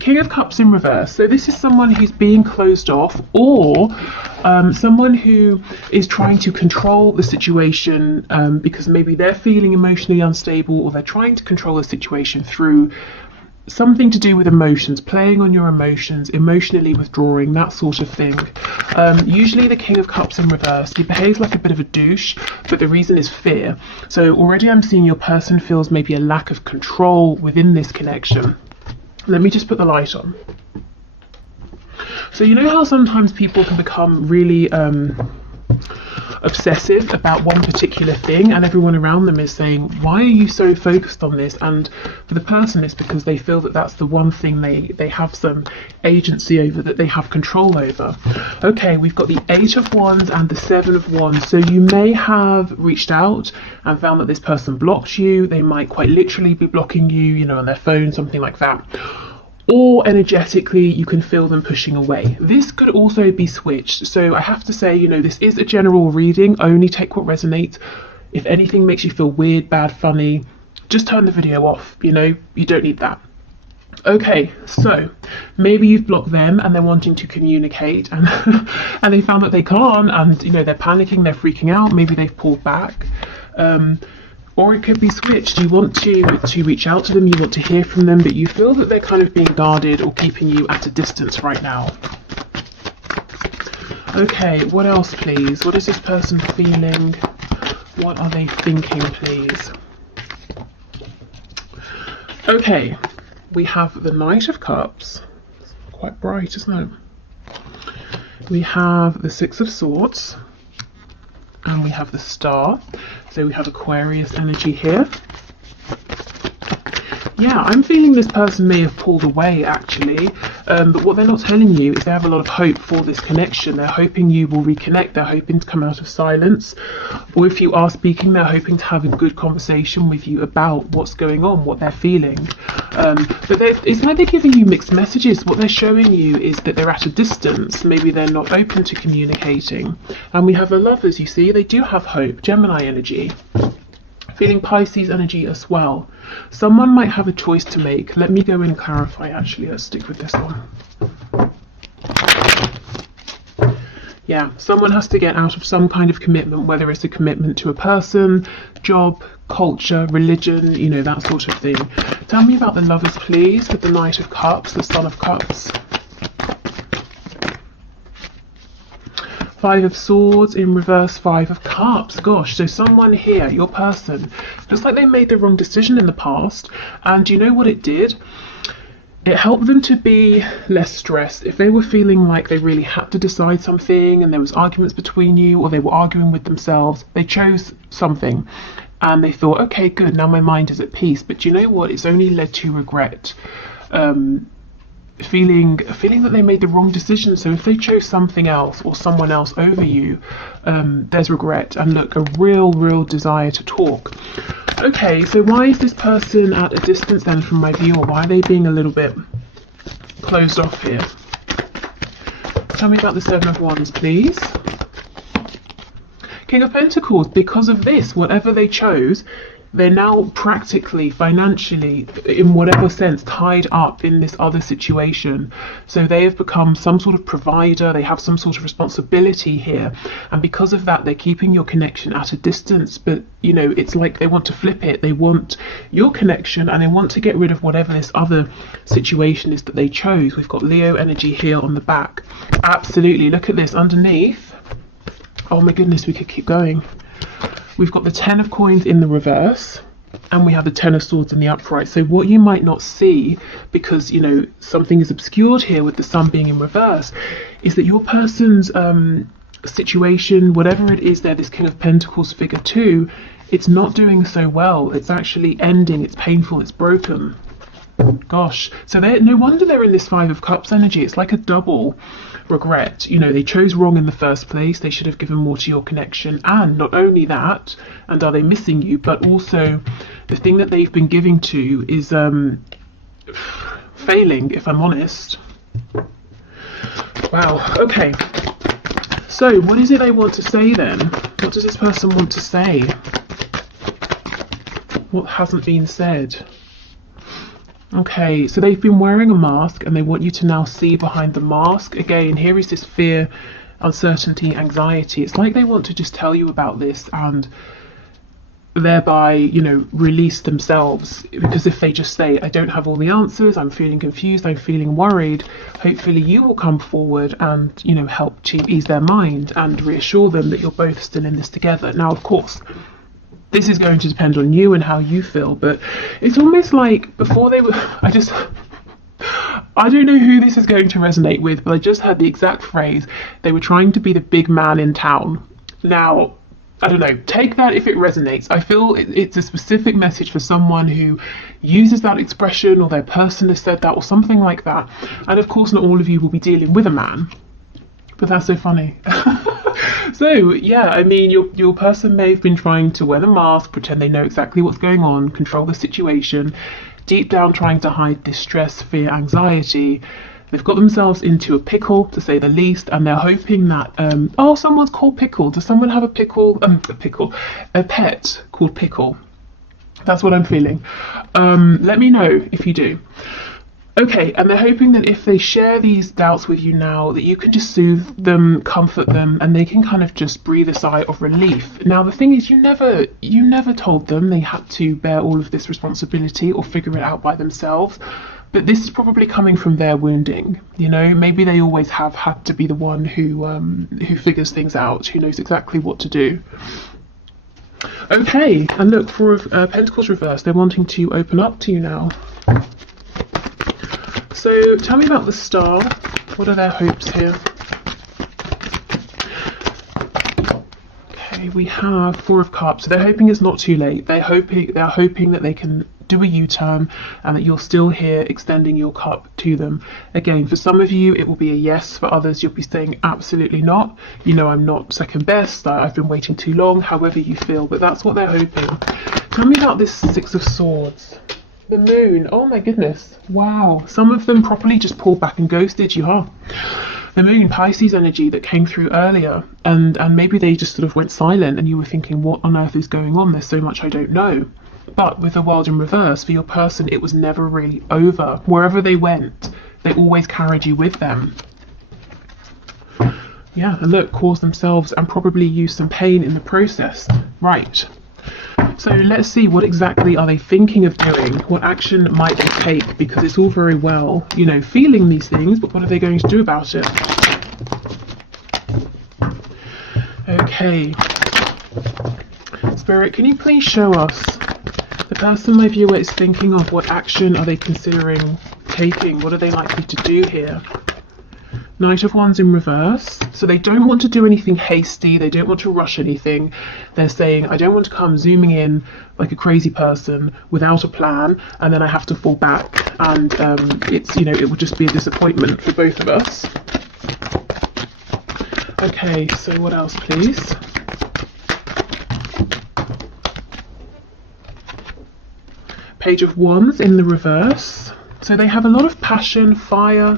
King of Cups in reverse. So this is someone who's being closed off, or someone who is trying to control the situation because maybe they're feeling emotionally unstable, or they're trying to control the situation through something to do with emotions, playing on your emotions, emotionally withdrawing, that sort of thing. Usually the King of Cups in reverse, he behaves like a bit of a douche, but the reason is fear. So already I'm seeing your person feels maybe a lack of control within this connection. Let me just put the light on. So you know how sometimes people can become really obsessive about one particular thing, and everyone around them is saying, why are you so focused on this? And for the person, it's because they feel that that's the one thing they have some agency over, that they have control over. Okay, we've got the 8 of Wands and the 7 of Wands. So you may have reached out and found that this person blocked you. They might quite literally be blocking you, you know, on their phone, something like that. Or energetically you can feel them pushing away. This could also be switched. So I have to say, you know, this is a general reading. Only take what resonates. If anything makes you feel weird, bad, funny, just turn the video off. You know, you don't need that. Okay, so maybe you've blocked them and they're wanting to communicate, and and they found that they can't, and you know, they're panicking, they're freaking out. Maybe they've pulled back. Or it could be switched. You want to reach out to them, you want to hear from them, but you feel that they're kind of being guarded or keeping you at a distance right now. Okay, what else please? What is this person feeling? What are they thinking please? Okay, we have the Knight of Cups. It's quite bright, isn't it? We have the 6 of Swords. And we have the Star. So we have Aquarius energy here. Yeah, I'm feeling this person may have pulled away actually, but what they're not telling you is they have a lot of hope for this connection. They're hoping you will reconnect, they're hoping to come out of silence, or if you are speaking, they're hoping to have a good conversation with you about what's going on, what they're feeling. But it's like they're giving you mixed messages. What they're showing you is that they're at a distance, maybe they're not open to communicating. And we have the Lovers, you see, they do have hope, Gemini energy. Feeling Pisces energy as well. Someone might have a choice to make. Let me go and clarify actually. Let's stick with this one. Yeah, someone has to get out of some kind of commitment, whether it's a commitment to a person, job, culture, religion, you know, that sort of thing. Tell me about the Lovers please, with the Knight of Cups, the Son of Cups. 5 of Swords in reverse, 5 of Cups. Gosh, so someone here, your person, looks like they made the wrong decision in the past, and you know what it did? It helped them to be less stressed. If they were feeling like they really had to decide something and there was arguments between you, or they were arguing with themselves, they chose something and they thought, okay, good, now my mind is at peace. But you know what? It's only led to regret. Feeling that they made the wrong decision. So if they chose something else or someone else over you, there's regret and look, a real desire to talk. Okay, so why is this person at a distance then from my view, or why are they being a little bit closed off here? Tell me about the 7 of Wands please. King of Pentacles. Because of this, whatever they chose, they're now practically, financially, in whatever sense, tied up in this other situation. So they have become some sort of provider, they have some sort of responsibility here. And because of that, they're keeping your connection at a distance. But, you know, it's like they want to flip it. They want your connection and they want to get rid of whatever this other situation is that they chose. We've got Leo energy here on the back. Absolutely. Look at this underneath. Oh my goodness, we could keep going. We've got the 10 of Coins in the reverse, and we have the 10 of Swords in the upright. So what you might not see, because, you know, something is obscured here with the Sun being in reverse, is that your person's situation, whatever it is there, this King of Pentacles figure 2, it's not doing so well. It's actually ending, it's painful, it's broken. Gosh, so no wonder they're in this 5 of Cups energy. It's like a double regret. You know, they chose wrong in the first place. They should have given more to your connection. And not only that, and are they missing you, but also the thing that they've been giving to is failing, if I'm honest. Wow, okay. So what is it they want to say then? What does this person want to say? What hasn't been said? Okay, so they've been wearing a mask and they want you to now see behind the mask. Again, here is this fear, uncertainty, anxiety. It's like they want to just tell you about this and thereby, release themselves. Because if they just say, I don't have all the answers, I'm feeling confused, I'm feeling worried, hopefully you will come forward and, help ease their mind and reassure them that you're both still in this together. Now, of course, this is going to depend on you and how you feel, but it's almost like before they were, I don't know who this is going to resonate with, but I just heard the exact phrase, they were trying to be the big man in town. Now, I don't know, take that if it resonates. I feel it's a specific message for someone who uses that expression, or their person has said that, or something like that. And of course, not all of you will be dealing with a man, but that's so funny. So yeah, I mean, your person may have been trying to wear the mask, pretend they know exactly what's going on, control the situation, deep down trying to hide distress, fear, anxiety. They've got themselves into a pickle, to say the least, and they're hoping that, someone's called Pickle. Does someone have a pet called Pickle? That's what I'm feeling. Let me know if you do. Okay, and they're hoping that if they share these doubts with you now, that you can just soothe them, comfort them, and they can kind of just breathe a sigh of relief. Now, the thing is, you never told them they had to bear all of this responsibility or figure it out by themselves. But this is probably coming from their wounding. Maybe they always have had to be the one who figures things out, who knows exactly what to do. Okay, and look, for Pentacles reversed, they're wanting to open up to you now. So tell me about the Star. What are their hopes here? Okay, we have Four of Cups. So they're hoping it's not too late. They're hoping that they can do a U-turn and that you're still here extending your cup to them. Again, for some of you it will be a yes, for others you'll be saying absolutely not. I'm not second best, I've been waiting too long, however you feel, but that's what they're hoping. Tell me about this Six of Swords. The Moon, oh my goodness, wow. Some of them properly just pulled back and ghosted you, huh? The Moon, Pisces energy that came through earlier, and maybe they just sort of went silent and you were thinking, what on earth is going on? There's so much I don't know. But with the World in reverse, for your person, it was never really over. Wherever they went, they always carried you with them. Yeah, and look, caused themselves and probably used some pain in the process. Right. So let's see, what exactly are they thinking of doing? What action might they take? Because it's all very well, feeling these things, but what are they going to do about it? Okay. Spirit, can you please show us the person my viewer is thinking of? What action are they considering taking? What are they likely to do here? Knight of Wands in reverse. So they don't want to do anything hasty. They don't want to rush anything. They're saying, I don't want to come zooming in like a crazy person without a plan, and then I have to fall back, and it would just be a disappointment for both of us. Okay, so what else, please? Page of Wands in the reverse. So they have a lot of passion, fire,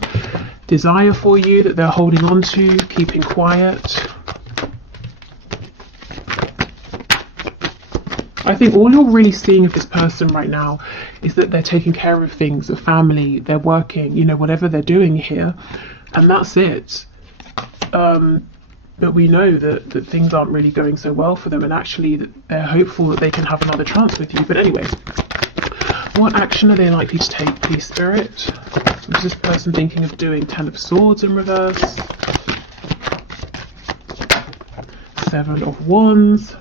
desire for you that they're holding on to, keeping quiet. I think all you're really seeing of this person right now is that they're taking care of things, a family, they're working, whatever they're doing here, and that's it. But we know that things aren't really going so well for them, and actually that they're hopeful that they can have another chance with you. But anyway, what action are they likely to take, please, Spirit? What is this person thinking of doing? Ten of Swords in reverse. Seven of Wands.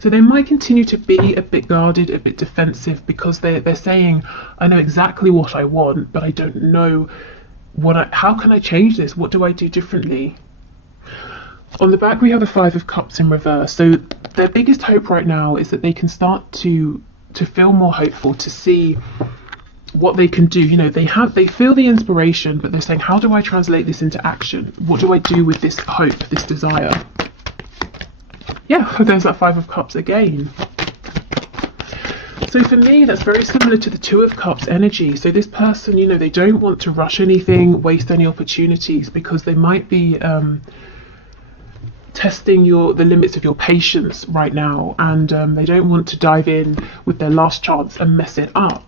So they might continue to be a bit guarded, a bit defensive, because they're saying, I know exactly what I want, but I don't know how can I change this? What do I do differently? On the back we have the Five of Cups in reverse. So their biggest hope right now is that they can start to feel more hopeful, to see what they can do. They feel the inspiration, but they're saying, how do I translate this into action? What do I do with this hope, this desire? Yeah, there's that Five of Cups again. So for me, that's very similar to the Two of Cups energy. So this person, they don't want to rush anything, waste any opportunities, because they might be testing the limits of your patience right now, and they don't want to dive in with their last chance and mess it up.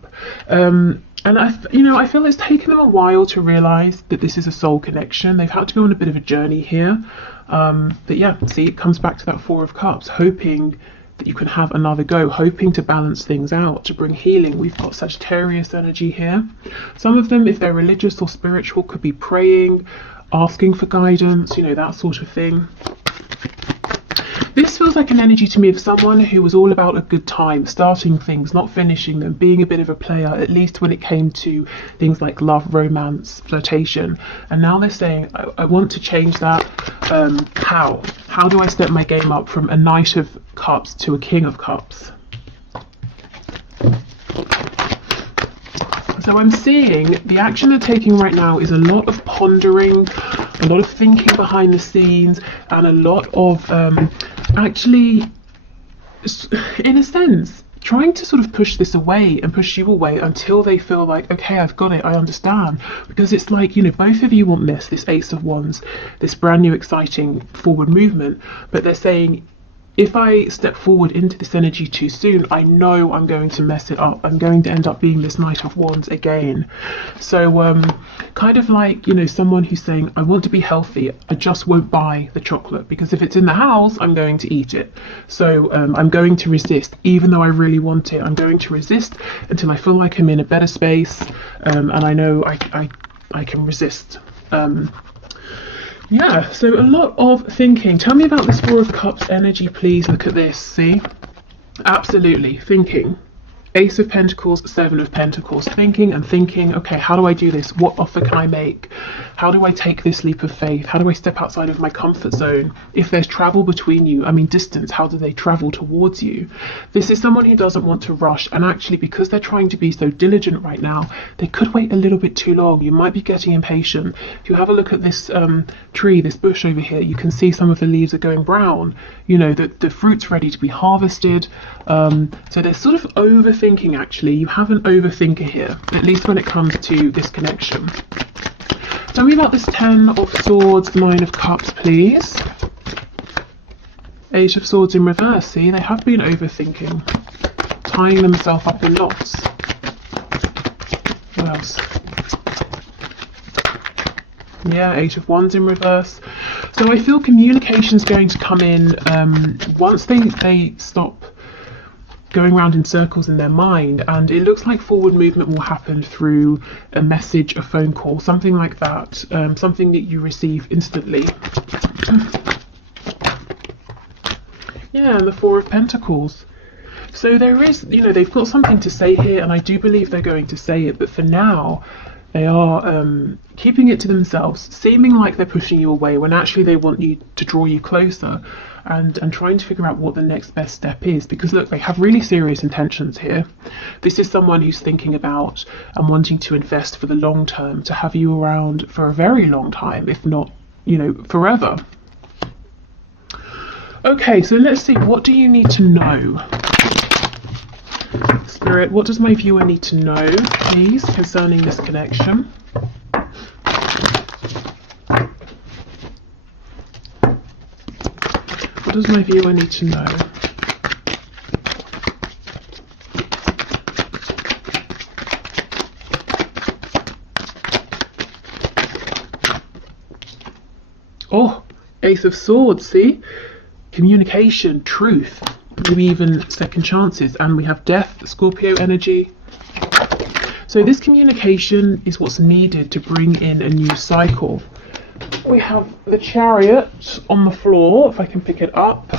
And I feel it's taken them a while to realize that this is a soul connection. They've had to go on a bit of a journey here. But yeah, see, it comes back to that Four of Cups, hoping that you can have another go, hoping to balance things out, to bring healing. We've got Sagittarius energy here. Some of them, if they're religious or spiritual, could be praying, asking for guidance, that sort of thing. This feels like an energy to me of someone who was all about a good time, starting things, not finishing them, being a bit of a player, at least when it came to things like love, romance, flirtation. And now they're saying, I want to change that. How? How do I step my game up from a Knight of Cups to a King of Cups? So I'm seeing the action they're taking right now is a lot of pondering, a lot of thinking behind the scenes, and a lot of actually, in a sense, trying to sort of push this away and push you away until they feel like, okay, I've got it, I understand. Because it's like, both of you want this Ace of Wands, this brand new exciting forward movement, but they're saying, if I step forward into this energy too soon, I know I'm going to mess it up. I'm going to end up being this Knight of Wands again. So kind of like, someone who's saying, I want to be healthy, I just won't buy the chocolate, because if it's in the house, I'm going to eat it. So I'm going to resist, even though I really want it. I'm going to resist until I feel like I'm in a better space, and I know I can resist. Yeah, so a lot of thinking. Tell me about this Four of Cups energy, please. Look at this, see? Absolutely, thinking. Ace of Pentacles, Seven of Pentacles, thinking and thinking, okay, how do I do this? What offer can I make? How do I take this leap of faith? How do I step outside of my comfort zone? If there's travel between you, distance, how do they travel towards you? This is someone who doesn't want to rush, and actually, because they're trying to be so diligent right now, they could wait a little bit too long. You might be getting impatient. If you have a look at this tree, this bush over here, you can see some of the leaves are going brown. The fruit's ready to be harvested. So they're sort of overthinking, actually. You have an overthinker here, at least when it comes to this connection. Tell me about this Ten of Swords, Nine of Cups, please. Eight of Swords in reverse. See, they have been overthinking, tying themselves up in knots. What else? Yeah, Eight of Wands in reverse. So I feel communication's going to come in once they stop going around in circles in their mind, and it looks like forward movement will happen through a message, a phone call, something like that, something that you receive instantly. Yeah, and the Four of Pentacles. So there is, they've got something to say here, and I do believe they're going to say it, but for now they are keeping it to themselves, seeming like they're pushing you away when actually they want you to draw you closer, and trying to figure out what the next best step is, because look, they have really serious intentions here. This is someone who's thinking about and wanting to invest for the long term, to have you around for a very long time, if not, forever. Okay, so let's see, what do you need to know? Spirit, what does my viewer need to know, please, concerning this connection? What does my viewer need to know? Oh, Ace of Swords, see? Communication, truth, maybe even second chances. And we have Death, Scorpio energy. So this communication is what's needed to bring in a new cycle. We have the Chariot on the floor, if I can pick it up,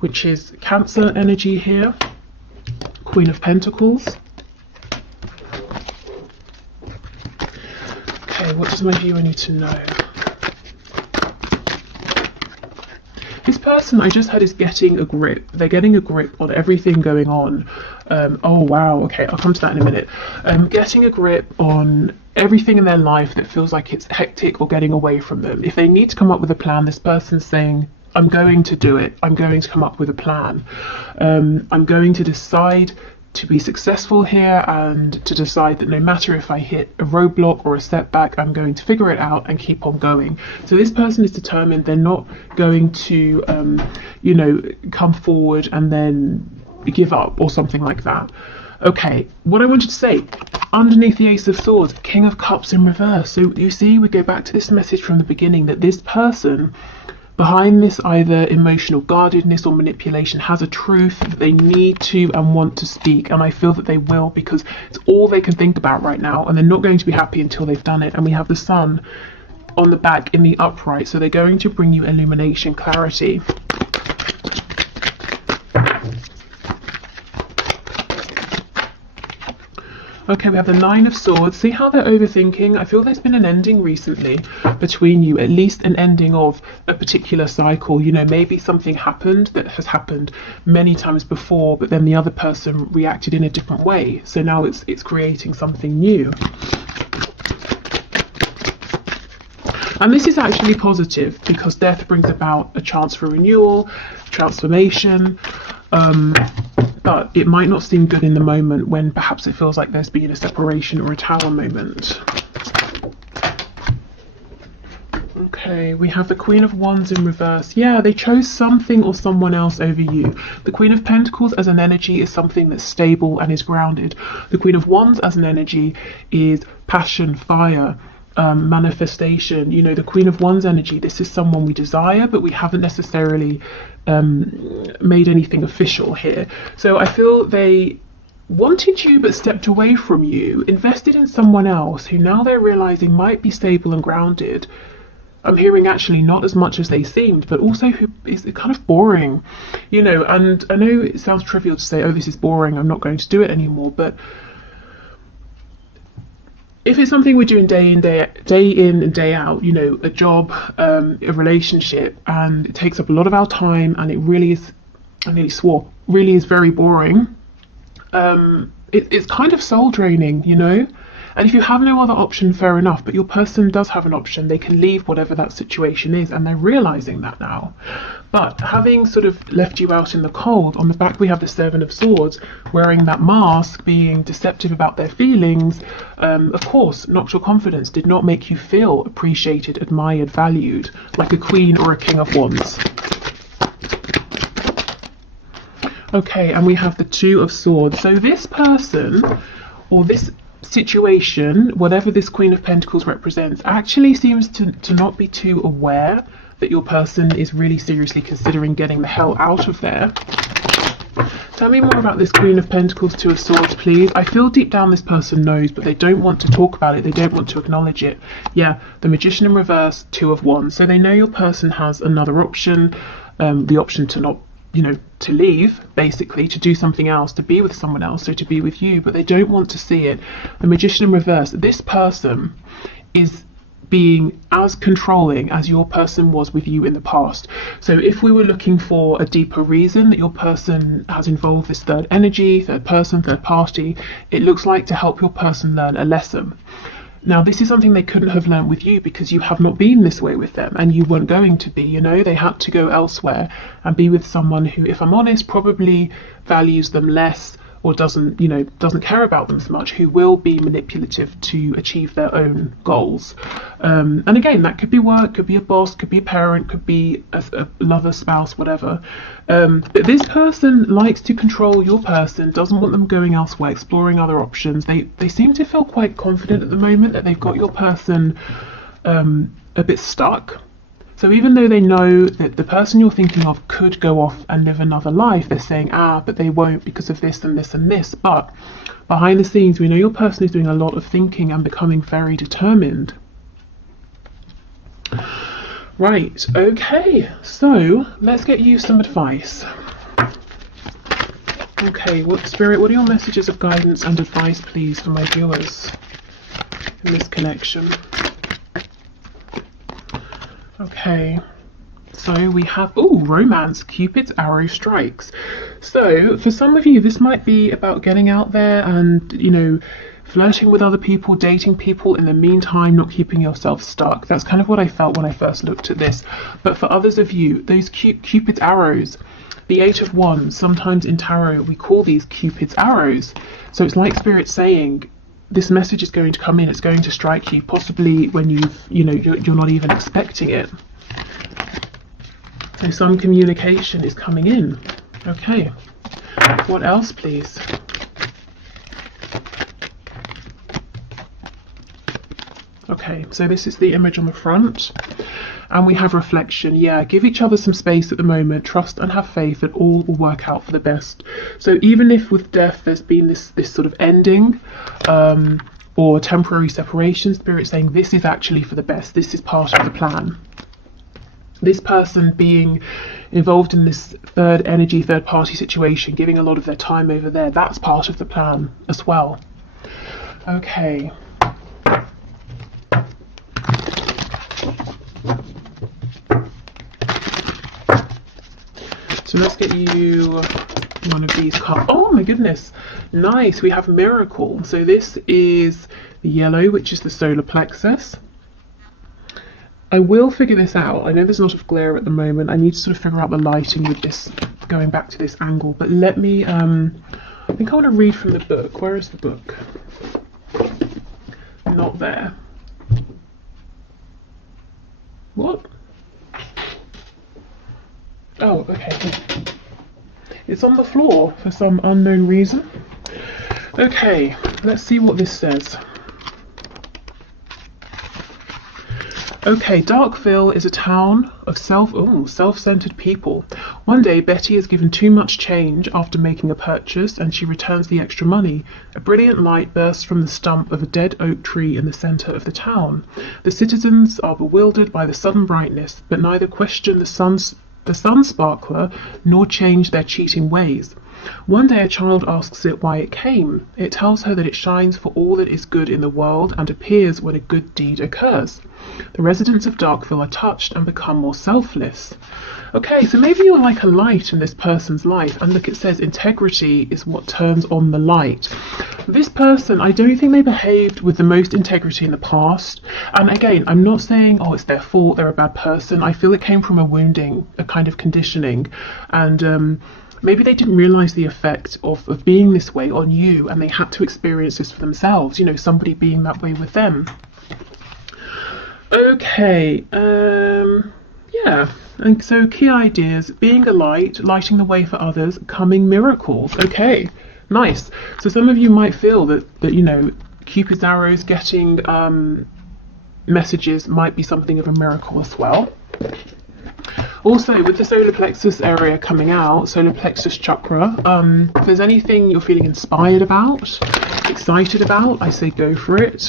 which is Cancer energy here. Queen of Pentacles. Okay, what does my viewer need to know? This person I just had is getting a grip. They're getting a grip on everything going on. Oh wow, okay, I'll come to that in a minute. Getting a grip on everything in their life that feels like it's hectic or getting away from them. If they need to come up with a plan, this person's saying, I'm going to do it. I'm going to come up with a plan. I'm going to decide to be successful here, and to decide that no matter if I hit a roadblock or a setback, I'm going to figure it out and keep on going. So this person is determined. They're not going to, come forward and then give up or something like that. Okay, what I wanted to say, underneath the Ace of Swords, King of Cups in reverse. So you see, we go back to this message from the beginning that this person behind this either emotional guardedness or manipulation has a truth that they need to and want to speak, and I feel that they will, because it's all they can think about right now, and they're not going to be happy until they've done it. And we have the Sun on the back in the upright, so they're going to bring you illumination, clarity. Okay, we have the Nine of Swords. See how they're overthinking? I feel there's been an ending recently between you, at least an ending of a particular cycle. You know, maybe something happened that has happened many times before, but then the other person reacted in a different way. So now it's creating something new. And this is actually positive because death brings about a chance for renewal, transformation. But it might not seem good in the moment when perhaps it feels like there's been a separation or a Tower moment. Okay, we have the Queen of Wands in reverse. Yeah, they chose something or someone else over you. The Queen of Pentacles as an energy is something that's stable and is grounded. The Queen of Wands as an energy is passion, fire, manifestation. You know, the Queen of Wands energy, this is someone we desire, but we haven't necessarily made anything official here. So I feel they wanted you but stepped away from you, invested in someone else who now they're realizing might be stable and grounded. I'm hearing actually not as much as they seemed, but also who is kind of boring, you know. And I know it sounds trivial to say, oh, this is boring, I'm not going to do it anymore, but if it's something we're doing day in and day out, you know, a job, a relationship, and it takes up a lot of our time, and it really is, I nearly swore, really is very boring, it's kind of soul draining, you know. And if you have no other option, fair enough, but your person does have an option. They can leave whatever that situation is, and they're realizing that now. But having sort of left you out in the cold, on the back we have the Seven of Swords, wearing that mask, being deceptive about their feelings, of course, knocked your confidence, did not make you feel appreciated, admired, valued, like a queen or a king of wands. Okay, and we have the Two of Swords. So this person, or this situation, whatever this Queen of Pentacles represents, actually seems to not be too aware that your person is really seriously considering getting the hell out of there. Tell me more about this Queen of Pentacles, Two of Swords, please. I feel deep down this person knows, but they don't want to talk about it. They don't want to acknowledge it. Yeah, the Magician in reverse, Two of Wands. So they know your person has another option, the option to not, you know, to leave, basically, to do something else, to be with someone else, so to be with you, but they don't want to see it. The Magician in reverse, this person is being as controlling as your person was with you in the past. So if we were looking for a deeper reason that your person has involved this third energy, third person, third party, it looks like to help your person learn a lesson. Now, this is something they couldn't have learned with you because you have not been this way with them, and you weren't going to be, you know. They had to go elsewhere and be with someone who, if I'm honest, probably values them less, or doesn't care about them as much, who will be manipulative to achieve their own goals. And again, that could be work, could be a boss, could be a parent, could be a lover, spouse, whatever. But this person likes to control your person, doesn't want them going elsewhere, exploring other options. They seem to feel quite confident at the moment that they've got your person a bit stuck. So even though they know that the person you're thinking of could go off and live another life, they're saying, but they won't because of this and this and this. But behind the scenes, we know your person is doing a lot of thinking and becoming very determined. Right, okay, so let's get you some advice. Okay, Spirit, what are your messages of guidance and advice, please, for my viewers in this connection? Okay, so we have, romance, Cupid's arrow strikes. So for some of you, this might be about getting out there and, you know, flirting with other people, dating people, in the meantime, not keeping yourself stuck. That's kind of what I felt when I first looked at this. But for others of you, those Cupid's arrows, the Eight of Wands, sometimes in tarot, we call these Cupid's arrows. So it's like Spirit saying, this message is going to come in, it's going to strike you, possibly when you're not even expecting it. So some communication is coming in. Okay, what else, please? Okay, so this is the image on the front. And we have reflection. Yeah, give each other some space at the moment. Trust and have faith that all will work out for the best. So even if with death there's been this sort of ending or temporary separation, Spirit saying this is actually for the best. This is part of the plan. This person being involved in this third energy, third party situation, giving a lot of their time over there, that's part of the plan as well. Okay. So let's get you one of these cards. Oh my goodness, nice. We have Miracle. So this is the yellow, which is the solar plexus. I will figure this out. I know there's a lot of glare at the moment. I need to sort of figure out the lighting with this, going back to this angle. But let me, I think I want to read from the book. Where is the book? Not there. What? Oh, okay. It's on the floor for some unknown reason. Okay, let's see what this says. Okay, Darkville is a town of self-centered people. One day, Betty is given too much change after making a purchase, and she returns the extra money. A brilliant light bursts from the stump of a dead oak tree in the center of the town. The citizens are bewildered by the sudden brightness, but neither question the sun sparkler nor change their cheating ways. One day a child asks it why it came. It tells her that it shines for all that is good in the world and appears when a good deed occurs. The residents of Darkville are touched and become more selfless. Okay, so maybe you're like a light in this person's life, and look, it says integrity is what turns on the light. This person, I don't think they behaved with the most integrity in the past. And again, I'm not saying, oh, it's their fault, they're a bad person. I feel it came from a wounding, a kind of conditioning. And maybe they didn't realize the effect of being this way on you, and they had to experience this for themselves, you know, somebody being that way with them. Okay, yeah, and so key ideas: being a light, lighting the way for others, coming miracles. Okay, nice. So some of you might feel that you know, Cupid's arrows, getting messages might be something of a miracle as well. Also, with the solar plexus area coming out, solar plexus chakra, if there's anything you're feeling inspired about, excited about, I say go for it.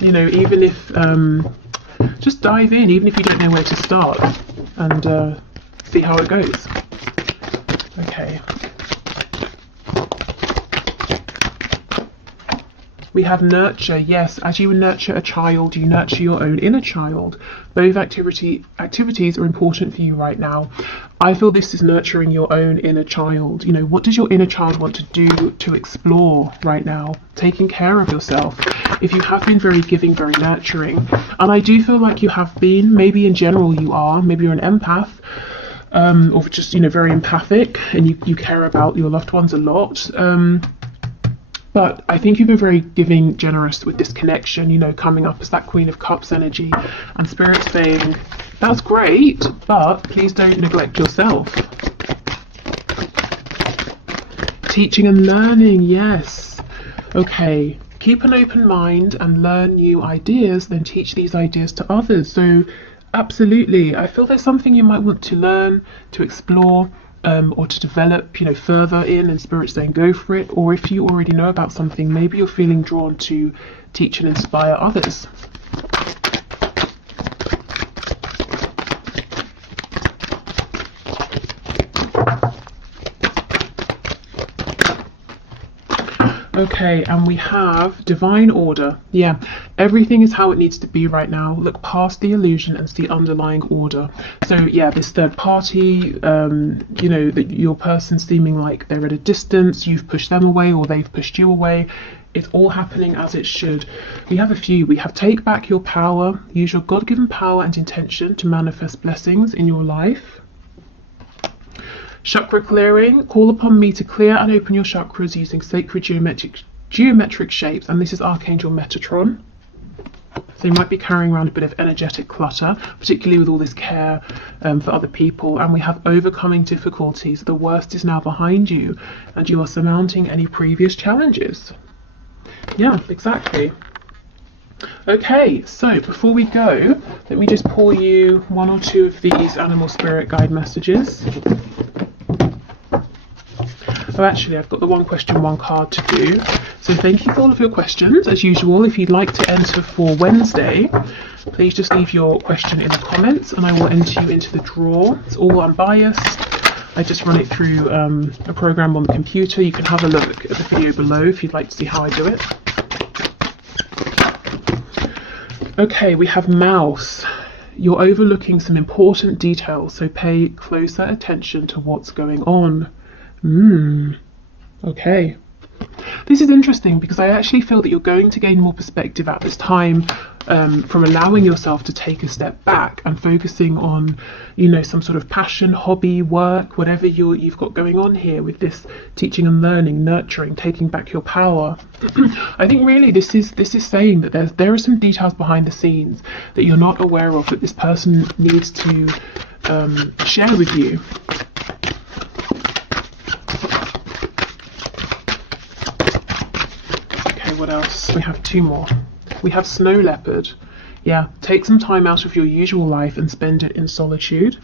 You know, even if, just dive in, even if you don't know where to start, and see how it goes. Okay. We have nurture. Yes, as you nurture a child, you nurture your own inner child. Both activities are important for you right now. I feel this is nurturing your own inner child. You know, what does your inner child want to do, to explore right now? Taking care of yourself. If you have been very giving, very nurturing, and I do feel like you have been, maybe in general you are, maybe you're an empath, or just, you know, very empathic, and you care about your loved ones a lot. But I think you've been very giving, generous with this connection, you know, coming up as that Queen of Cups energy, and Spirit saying, that's great, but please don't neglect yourself. Teaching and learning, yes. Okay, keep an open mind and learn new ideas, then teach these ideas to others. So absolutely, I feel there's something you might want to learn, to explore, or to develop, you know, further in, and Spirit saying go for it. Or if you already know about something, maybe you're feeling drawn to teach and inspire others. Okay, and we have divine order. Yeah, everything is how it needs to be right now. Look past the illusion and see underlying order. So yeah, this third party, you know, that your person seeming like they're at a distance, you've pushed them away or they've pushed you away. It's all happening as it should. We have a few. We have take back your power. Use your God-given power and intention to manifest blessings in your life. Chakra clearing. Call upon me to clear and open your chakras using sacred geometric shapes. And this is Archangel Metatron. So you might be carrying around a bit of energetic clutter, particularly with all this care for other people. And we have overcoming difficulties. The worst is now behind you, and you are surmounting any previous challenges. Yeah, exactly. Okay, so before we go, let me just pull you one or two of these animal spirit guide messages. Oh, actually, I've got the one question, one card to do. So thank you for all of your questions. As usual, if you'd like to enter for Wednesday, please just leave your question in the comments and I will enter you into the draw. It's all unbiased. I just run it through a program on the computer. You can have a look at the video below if you'd like to see how I do it. Okay, we have mouse. You're overlooking some important details, so pay closer attention to what's going on. Okay. This is interesting because I actually feel that you're going to gain more perspective at this time from allowing yourself to take a step back and focusing on, you know, some sort of passion, hobby, work, whatever you've got going on here with this teaching and learning, nurturing, taking back your power. I think really this is saying that there are some details behind the scenes that you're not aware of that this person needs to share with you. What else? We have two more. We have snow leopard. Yeah, take some time out of your usual life and spend it in solitude.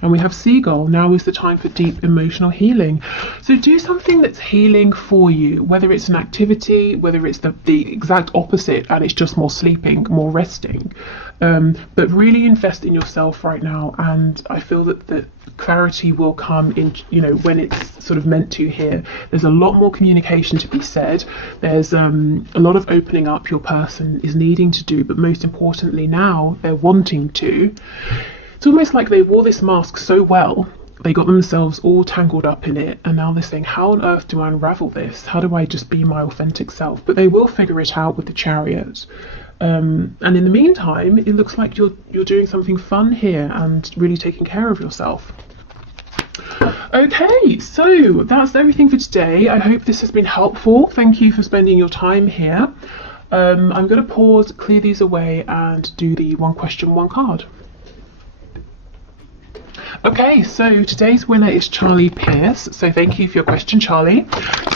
And we have seagull. Now is the time for deep emotional healing. So do something that's healing for you, whether it's an activity, whether it's the exact opposite and it's just more sleeping, more resting. But really invest in yourself right now. And I feel that the clarity will come in, you know, when it's sort of meant to here. There's a lot more communication to be said. There's a lot of opening up your person is needing to do, but most importantly now they're wanting to. It's almost like they wore this mask so well, they got themselves all tangled up in it, and now they're saying, how on earth do I unravel this? How do I just be my authentic self? But they will figure it out with the Chariot. And in the meantime, it looks like you're doing something fun here and really taking care of yourself. Okay, so that's everything for today. I hope this has been helpful. Thank you for spending your time here. I'm going to pause, clear these away, and do the one question, one card. Okay, so today's winner is Charlie Pierce. So thank you for your question, Charlie.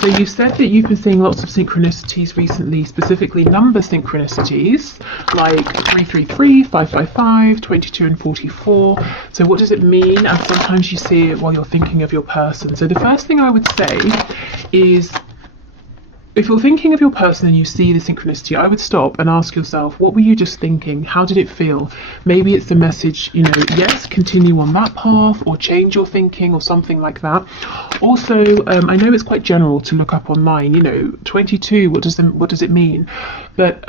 So you said that you've been seeing lots of synchronicities recently, specifically number synchronicities, like 333, 555, 22 and 44. So what does it mean? And sometimes you see it while you're thinking of your person. So the first thing I would say is, if you're thinking of your person and you see the synchronicity, I would stop and ask yourself, what were you just thinking? How did it feel? Maybe it's the message, you know, yes, continue on that path, or change your thinking, or something like that. Also, I know it's quite general to look up online, you know, 22, what does it mean? But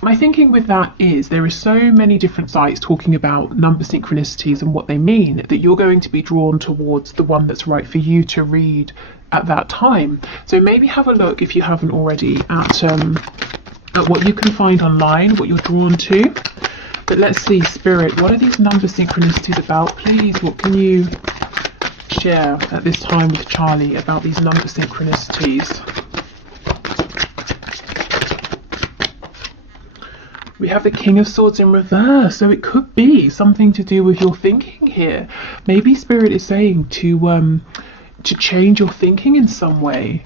my thinking with that is there are so many different sites talking about number synchronicities and what they mean that you're going to be drawn towards the one that's right for you to read at that time. So maybe have a look, if you haven't already, at what you can find online, what you're drawn to. But let's see, Spirit, what are these number synchronicities about? Please, what can you share at this time with Charlie about these number synchronicities? We have the King of Swords in reverse, so it could be something to do with your thinking here. Maybe Spirit is saying to change your thinking in some way.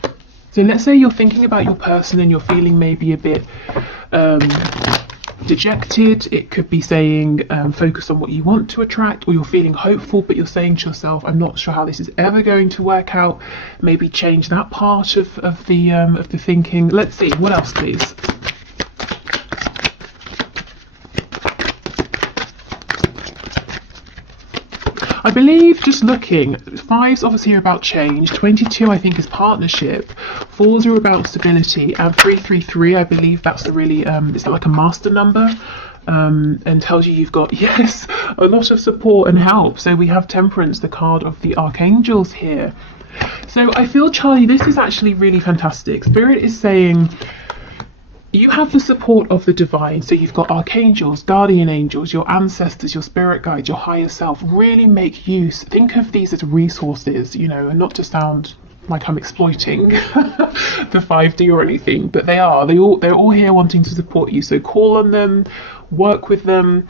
So let's say you're thinking about your person and you're feeling maybe a bit dejected. It could be saying focus on what you want to attract, or you're feeling hopeful but you're saying to yourself, I'm not sure how this is ever going to work out. Maybe change that part of the thinking. Let's see, what else please? I believe, just looking, 5s obviously are about change, 22 I think is partnership, 4s are about stability, and 333 I believe that's the really, it's like a master number, and tells you you've got, yes, a lot of support and help. So we have Temperance, the card of the Archangels here. So I feel, Charlie, this is actually really fantastic. Spirit is saying, you have the support of the divine, so you've got archangels, guardian angels, your ancestors, your spirit guides, your higher self. Really make use, think of these as resources, you know, and not to sound like I'm exploiting the 5D or anything, but they're all here wanting to support you. So call on them, work with them,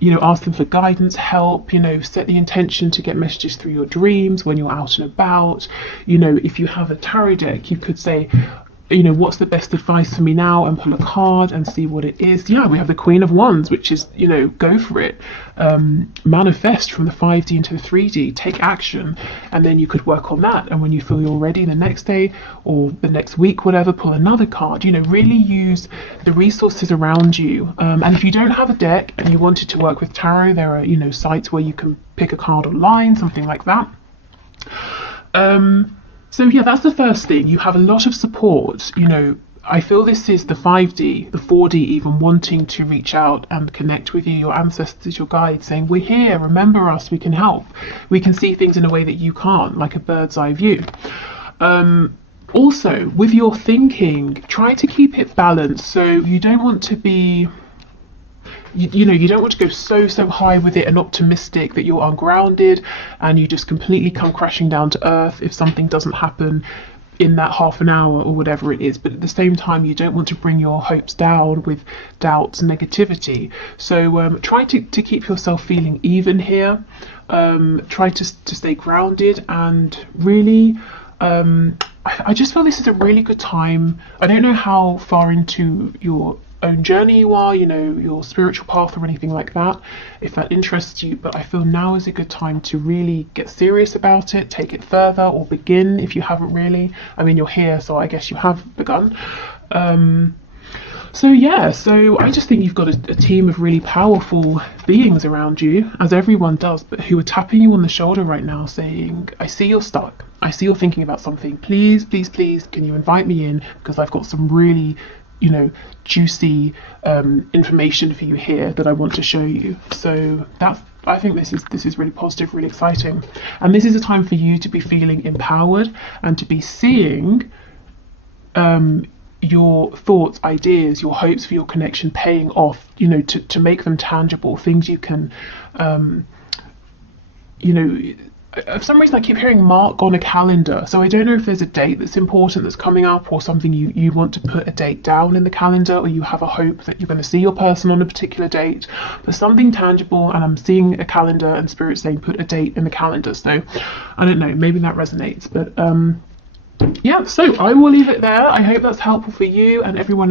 you know, ask them for guidance, help, you know, set the intention to get messages through your dreams when you're out and about. You know, if you have a tarot deck, you could say, what's the best advice for me now, and pull a card and see what it is. Yeah, we have the Queen of Wands, which is, go for it. Manifest from the 5D into the 3D, take action, and then you could work on that. And when you feel you're ready the next day or the next week, whatever, pull another card. Really use the resources around you. And if you don't have a deck and you wanted to work with tarot, there are, sites where you can pick a card online, something like that. So yeah, that's the first thing. You have a lot of support. I feel this is the 5D, the 4D even, wanting to reach out and connect with you, your ancestors, your guides, saying, we're here, remember us, we can help. We can see things in a way that you can't, like a bird's eye view. Also, with your thinking, try to keep it balanced. So you don't want to be, you don't want to go so high with it and optimistic that you're ungrounded and you just completely come crashing down to earth if something doesn't happen in that half an hour or whatever it is. But at the same time, you don't want to bring your hopes down with doubts, negativity. So try to keep yourself feeling even here. Try to stay grounded, and really I just feel this is a really good time. I don't know how far into your own journey you are, your spiritual path or anything like that, if that interests you, but I feel now is a good time to really get serious about it, take it further, or begin if you haven't really. I mean, you're here, so I guess you have begun. So I just think you've got a team of really powerful beings around you, as everyone does, but who are tapping you on the shoulder right now saying, I see you're stuck, I see you're thinking about something, please can you invite me in, because I've got some really juicy information for you here that I want to show you. So I think this is really positive, really exciting, and this is a time for you to be feeling empowered and to be seeing your thoughts, ideas, your hopes for your connection paying off, to make them tangible, things you can for some reason I keep hearing mark on a calendar, so I don't know if there's a date that's important that's coming up, or something you want to put a date down in the calendar, or you have a hope that you're going to see your person on a particular date, but something tangible. And I'm seeing a calendar and spirit saying put a date in the calendar, so I don't know, maybe that resonates. But yeah, so I will leave it there. I hope that's helpful for you and everyone